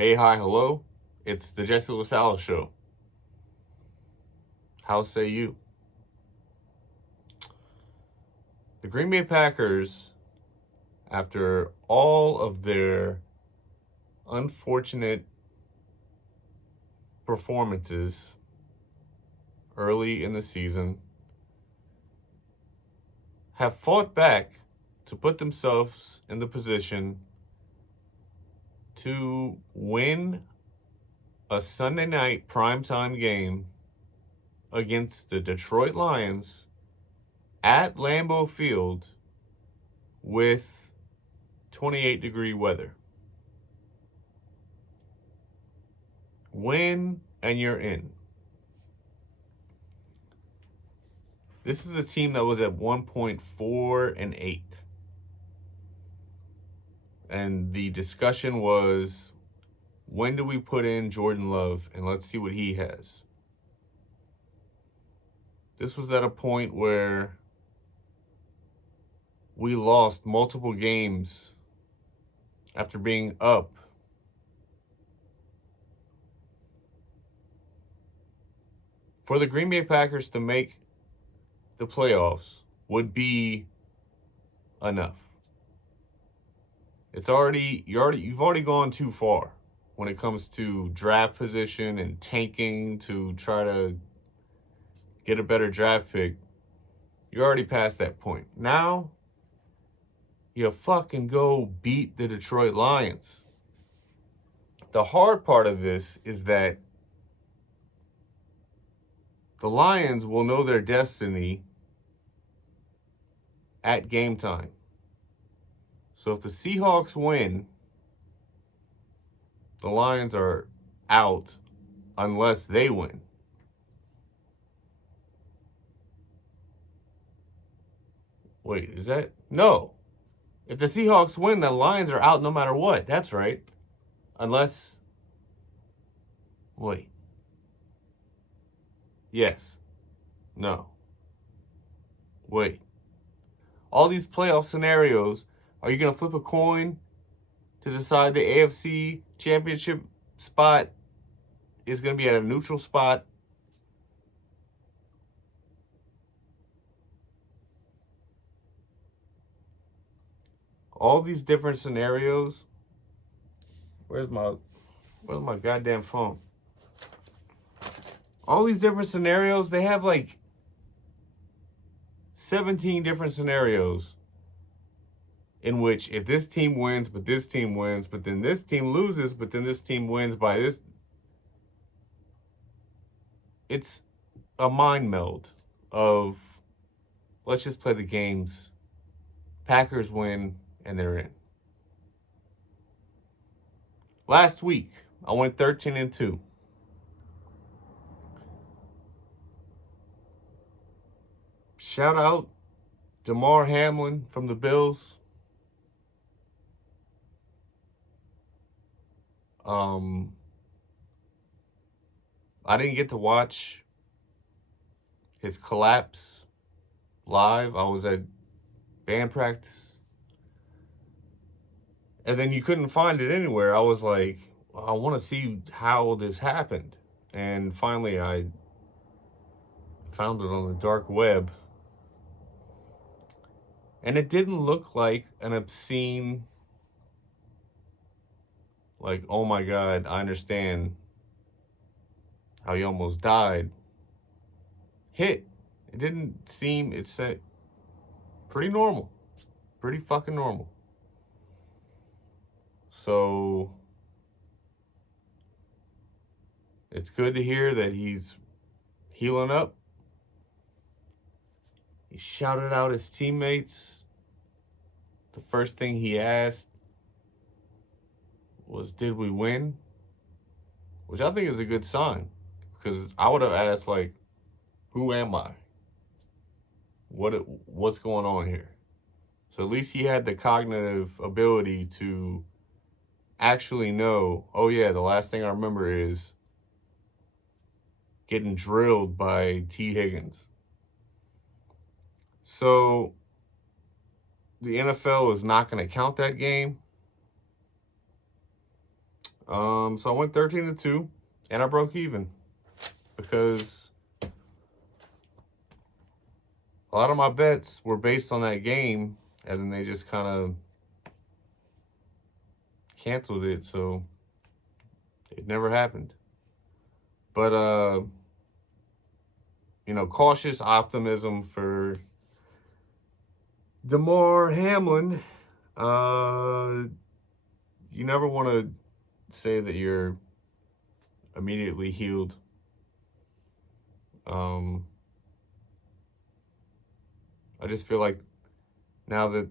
Hey, hi, hello. It's the LaSala show. How say you? The Green Bay Packers, after all of their unfortunate performances early in the season, have fought back to put themselves in the position to win a Sunday night primetime game against the Detroit Lions at Lambeau Field with 28-degree weather. Win and you're in. This is a team that was at 1.4-8. And the discussion was, when do we put in Jordan Love and let's see what he has? This was at a point where we lost multiple games after being up. For the Green Bay Packers to make the playoffs would be enough. You've already gone too far when it comes to draft position and tanking to try to get a better draft pick. You're already past that point. Now, you fucking go beat the Detroit Lions. The hard part of this is that the Lions will know their destiny at game time. So if the Seahawks win, the Lions are out unless they win. Wait, is that? No. If the Seahawks win, the Lions are out no matter what. That's right. Unless. Wait. Yes. No. Wait. All these playoff scenarios, are you going to flip a coin to decide the AFC championship spot is going to be at a neutral spot? All these different scenarios. Where's my goddamn phone? All these different scenarios, they have like 17 different scenarios in which if this team wins, but this team wins, but then this team loses, but then this team wins by this. It's a mind meld of, let's just play the games. Packers win and they're in. Last week, I went 13-2. Shout out Damar Hamlin from the Bills. I didn't get to watch his collapse live. I was at band practice. And then you couldn't find it anywhere. I was like, I want to see how this happened. And finally, I found it on the dark web. And it didn't look like an obscene, like, oh my God, I understand how he almost died, hit. It didn't seem, it said, pretty normal. Pretty fucking normal. So, it's good to hear that he's healing up. He shouted out his teammates. The first thing he asked was, did we win? Which I think is a good sign. Because I would have asked, like, who am I? What's going on here? So at least he had the cognitive ability to actually know, oh yeah, the last thing I remember is getting drilled by T. Higgins. So the NFL is not going to count that game. So I went 13-2, and I broke even because a lot of my bets were based on that game, and then they just kind of canceled it, so it never happened. But cautious optimism for DeMar Hamlin. You never want to say that you're immediately healed. I just feel like now that,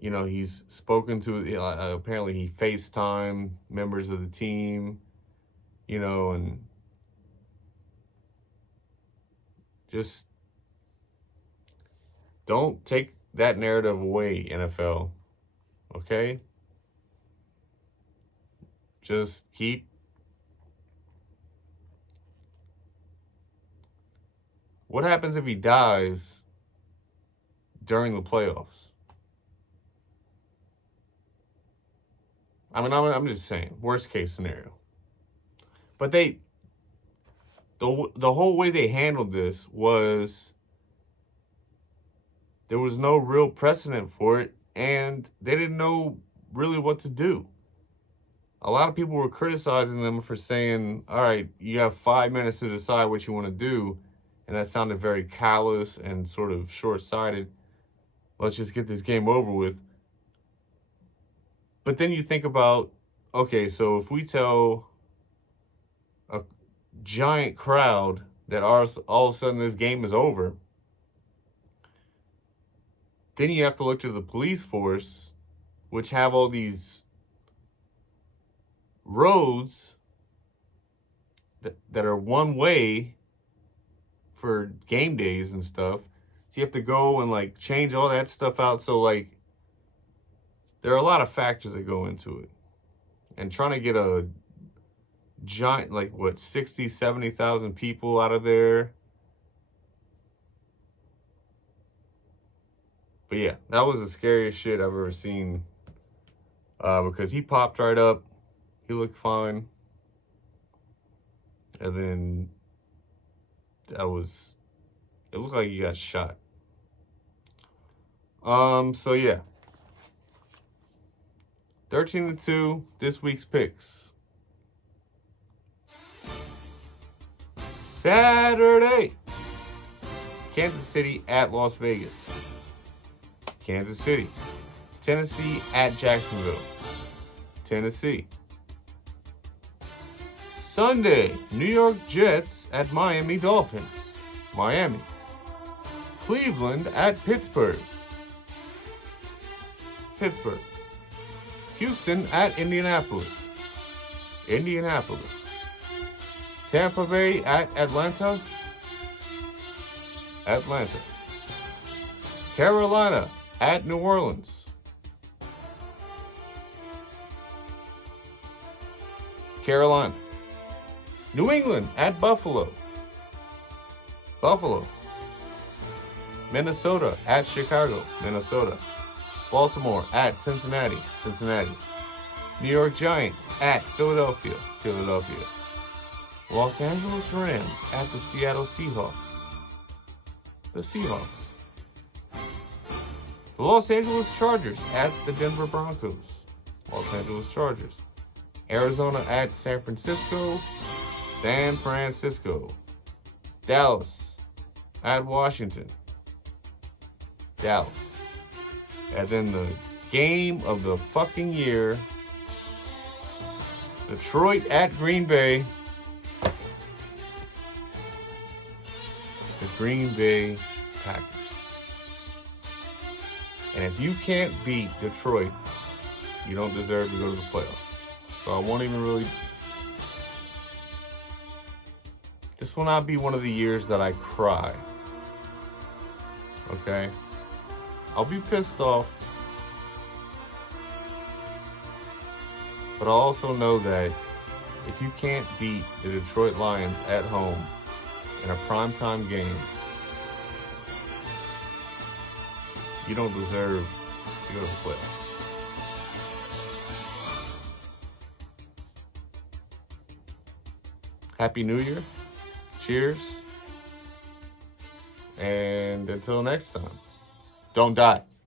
he's spoken to, apparently he FaceTime members of the team, and just don't take that narrative away, NFL. Okay? Just keep. What happens if he dies during the playoffs? I mean, I'm just saying, worst case scenario. But the whole way they handled this was there was no real precedent for it, and they didn't know really what to do. A lot of people were criticizing them for saying, all right, you have 5 minutes to decide what you want to do, and that sounded very callous and sort of short-sighted. Let's just get this game over with. But then you think about, okay, so if we tell a giant crowd that all of a sudden this game is over, then you have to look to the police force, which have all these roads that are one way for game days and stuff. So you have to go and change all that stuff out. So there are a lot of factors that go into it. And trying to get a giant, 60, 70,000 people out of there. But yeah, that was the scariest shit I've ever seen. Because he popped right up. He looked fine. And then it looked like he got shot. So yeah. 13-2, this week's picks. Saturday, Kansas City at Las Vegas. Kansas City. Tennessee at Jacksonville. Tennessee. Sunday, New York Jets at Miami Dolphins. Miami. Cleveland at Pittsburgh. Pittsburgh. Houston at Indianapolis. Indianapolis. Tampa Bay at Atlanta. Atlanta. Carolina at New Orleans. Carolina. New England at Buffalo. Buffalo. Minnesota at Chicago. Minnesota. Baltimore at Cincinnati. Cincinnati. New York Giants at Philadelphia. Philadelphia. Los Angeles Rams at the Seattle Seahawks. The Seahawks. The Los Angeles Chargers at the Denver Broncos. Los Angeles Chargers. Arizona at San Francisco. San Francisco. Dallas at Washington. Dallas. And then the game of the fucking year. Detroit at Green Bay. The Green Bay Packers. And if you can't beat Detroit, you don't deserve to go to the playoffs. So I won't even really... This will not be one of the years that I cry. Okay? I'll be pissed off. But I also know that if you can't beat the Detroit Lions at home in a primetime game, you don't deserve to go to the playoffs. Happy New Year. Cheers. And until next time, don't die.